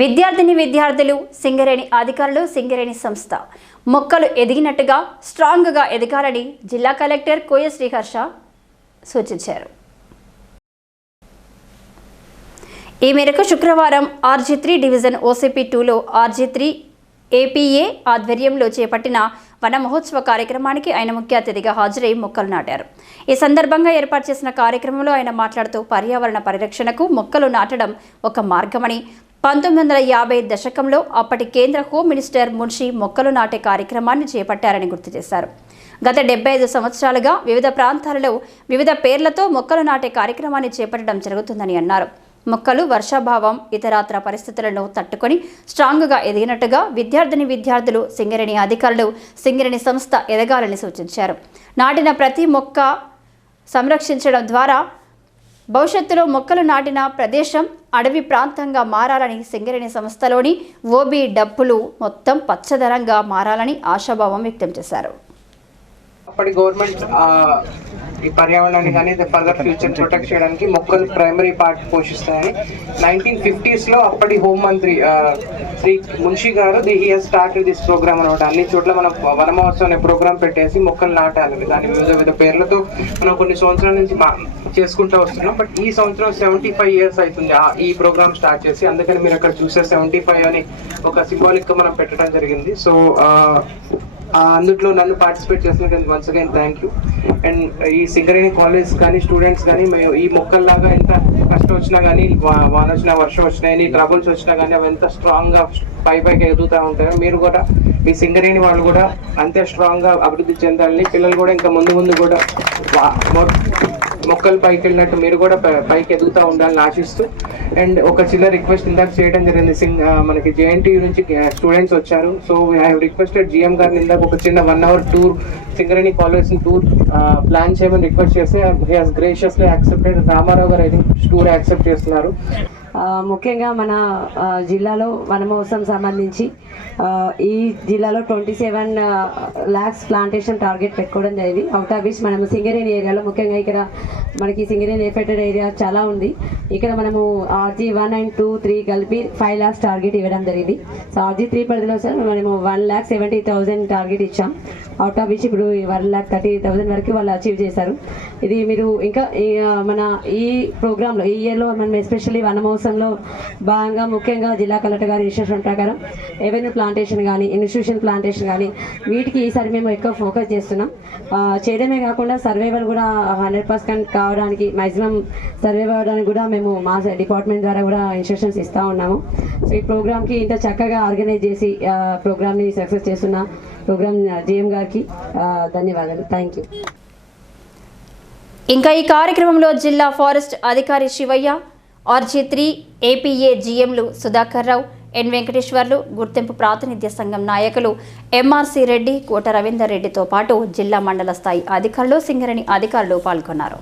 విద్యార్థిని విద్యార్థులు సింగరేణి అధికారులు సింగరేణి సంస్థ. మొక్కలు ఎదిగినట్టుగా స్ట్రాంగ్గా ఎదగాలని జిల్లా కలెక్టర్ కోయ శ్రీహర్ష సూచించారు. ఈ మేరకు శుక్రవారం ఆర్జీ త్రీ డివిజన్ ఓసీపీ టూలో ఆర్జీ త్రీ ఏపీఏ ఆధ్వర్యంలో చేపట్టిన వన మహోత్సవ కార్యక్రమానికి ఆయన ముఖ్య అతిథిగా హాజరై మొక్కలు నాటారు. ఈ సందర్భంగా ఏర్పాటు చేసిన కార్యక్రమంలో ఆయన మాట్లాడుతూ పర్యావరణ పరిరక్షణకు మొక్కలు నాటడం ఒక మార్గమని పంతొమ్మిది వందల యాభై దశకంలో అప్పటి కేంద్ర హోమ్ మినిస్టర్ మున్షి మొక్కలు నాటే కార్యక్రమాన్ని చేపట్టారని గుర్తు చేశారు. గత డెబ్బై ఐదు సంవత్సరాలుగా వివిధ ప్రాంతాలలో వివిధ పేర్లతో మొక్కలు నాటే కార్యక్రమాన్ని చేపట్టడం జరుగుతుందని అన్నారు. మొక్కలు వర్షాభావం ఇతరాత్ర పరిస్థితులను తట్టుకొని స్ట్రాంగ్గా ఎదిగినట్టుగా విద్యార్థిని విద్యార్థులు సింగరేణి అధికారులు సింగరేణి సంస్థ ఎదగాలని సూచించారు. నాటిన ప్రతి మొక్క సంరక్షించడం ద్వారా భవిష్యత్తులో మొక్కలు నాటిన ప్రదేశం అడవి ప్రాంతంగా మారాలని సింగరేణి సంస్థలోని ఓబీ డప్పులు మొత్తం పచ్చదనంగా మారాలని ఆశాభావం వ్యక్తం చేశారు. అప్పటి గవర్నమెంట్ ఈ పర్యావరణాన్ని కానీ ఫర్దర్ ఫ్యూచర్ ప్రొటెక్ట్ చేయడానికి మొక్కలు ప్రైమరీ పార్ట్ పోషిస్తాయని. నైన్టీన్ ఫిఫ్టీస్లో అప్పటి హోంమంత్రి ఆ, శ్రీ మున్షి గారు the he start this programme అనమాట. అన్ని చోట్ల మనం వనమహోత్సవం అనే ప్రోగ్రామ్ పెట్టేసి మొక్కలు నాటాలని దాని వివిధ వివిధ పేర్లతో మనం కొన్ని సంవత్సరాల నుంచి మా- చేసుకుంటూ వస్తున్నాం. బట్ ఈ సంవత్సరం సెవెంటీ ఫైవ్ ఇయర్స్ అవుతుంది ఈ ప్రోగ్రామ్ స్టార్ట్ చేసి అందుకని మీరు అక్కడ చూసే సెవెంటీ ఫైవ్ అని ఒక సింబాలిక్ మనం పెట్టడం జరిగింది. సో అందుట్లో నన్ను పార్టిసిపేట్ చేసినందుకు once again thank you and ఈ సింగరేణి కాలేజ్ కానీ స్టూడెంట్స్ కానీ మేము ఈ మొక్కల్లాగా ఎంత కష్టం వచ్చినా కానీ వాన వచ్చినా వర్షం వచ్చినా ఎన్ని ట్రబుల్స్ వచ్చినా కానీ అవి ఎంత స్ట్రాంగ్గా పై పైకి ఎదుగుతూ ఉంటాయో మీరు కూడా మీ సింగరేణి వాళ్ళు కూడా అంతే స్ట్రాంగ్గా అభివృద్ధి చెందాలని పిల్లలు కూడా ఇంకా ముందు ముందు కూడా మొక్కలు పైకి వెళ్ళినట్టు మీరు కూడా పైకి ఎదుగుతూ ఉండాలని ఆశిస్తూ అండ్ ఒక చిన్న రిక్వెస్ట్ ఇందాక చేయడం జరిగింది సింగ్ మనకి జేఎన్టీయూ నుంచి స్టూడెంట్స్ వచ్చారు. So I have requested GM గారిని ఇందాక ఒక చిన్న one hour tour Singareni college tour plan చేయమని రిక్వెస్ట్ చేస్తే he has graciously accepted Ramarao గారు ఐ థింక్ టూర్ యాక్సెప్ట్ చేస్తున్నారు. ముఖ్యంగా మన జిల్లాలో వనమహోత్సవం సంబంధించి ఈ జిల్లాలో twenty seven lakhs plantation target పెట్టుకోవడం జరిగింది. అవుట్ ఆఫ్ విచ్ మనము సింగరేణి ఏరియాలో ముఖ్యంగా ఇక్కడ మనకి సింగరేణి ఎఫెక్టెడ్ ఏరియా చాలా ఉంది. ఇక్కడ మనము RG one and two three కలిపి ఫైవ్ ల్యాక్స్ టార్గెట్ ఇవ్వడం జరిగింది. సో ఆర్జీ త్రీ పరిధిలో సార్ మనము one lakh seventy thousand target ఇచ్చాం. అవుట్ ఆఫ్ విచ్ ఇప్పుడు వన్ ల్యాక్ థర్టీ థౌసండ్ వరకు వాళ్ళు అచీవ్ చేశారు. ఇది మీరు ఇంకా ఈ, మన ఈ ప్రోగ్రాంలో ఈ ఇయర్లో మనం ఎస్పెషల్లీ వనమహోత్సవంలో భాగంగా ముఖ్యంగా జిల్లా కలెక్టర్ గారి ఇన్స్ట్రక్షన్ ప్రకారం ఎవెన్యూ ప్లాంటేషన్ కానీ ఇన్స్టిట్యూషన్ ప్లాంటేషన్ కానీ వీటికి ఈసారి మేము ఎక్కువ ఫోకస్ చేస్తున్నాం. చేయడమే కాకుండా సర్వైవల్ కూడా హండ్రెడ్ పర్సెంట్ కావడానికి మ్యాక్సిమం సర్వైవ్ అవ్వడానికి కూడా మేము మా డిపార్ట్మెంట్ ద్వారా కూడా ఇన్స్ట్రక్షన్స్ ఇస్తూ ఉన్నాము. సో ఈ ప్రోగ్రామ్కి ఇంత చక్కగా ఆర్గనైజ్ చేసి ప్రోగ్రామ్ని సక్సెస్ చేస్తున్న ప్రోగ్రామ్ జిఎం గారికి ధన్యవాదాలు. Thank you. ఇంకా ఈ కార్యక్రమంలో జిల్లా ఫారెస్ట్ అధికారి శివయ్య ఆర్జీ త్రీ ఏపీఏ జీఎంలు సుధాకర్ రావు ఎన్ వెంకటేశ్వర్లు గుర్తింపు ప్రాతినిధ్య సంఘం నాయకులు ఎంఆర్సీ రెడ్డి కోట రవీందర్ రెడ్డితో పాటు జిల్లా మండల స్థాయి అధికారులు సింగరేణి అధికారులు పాల్గొన్నారు.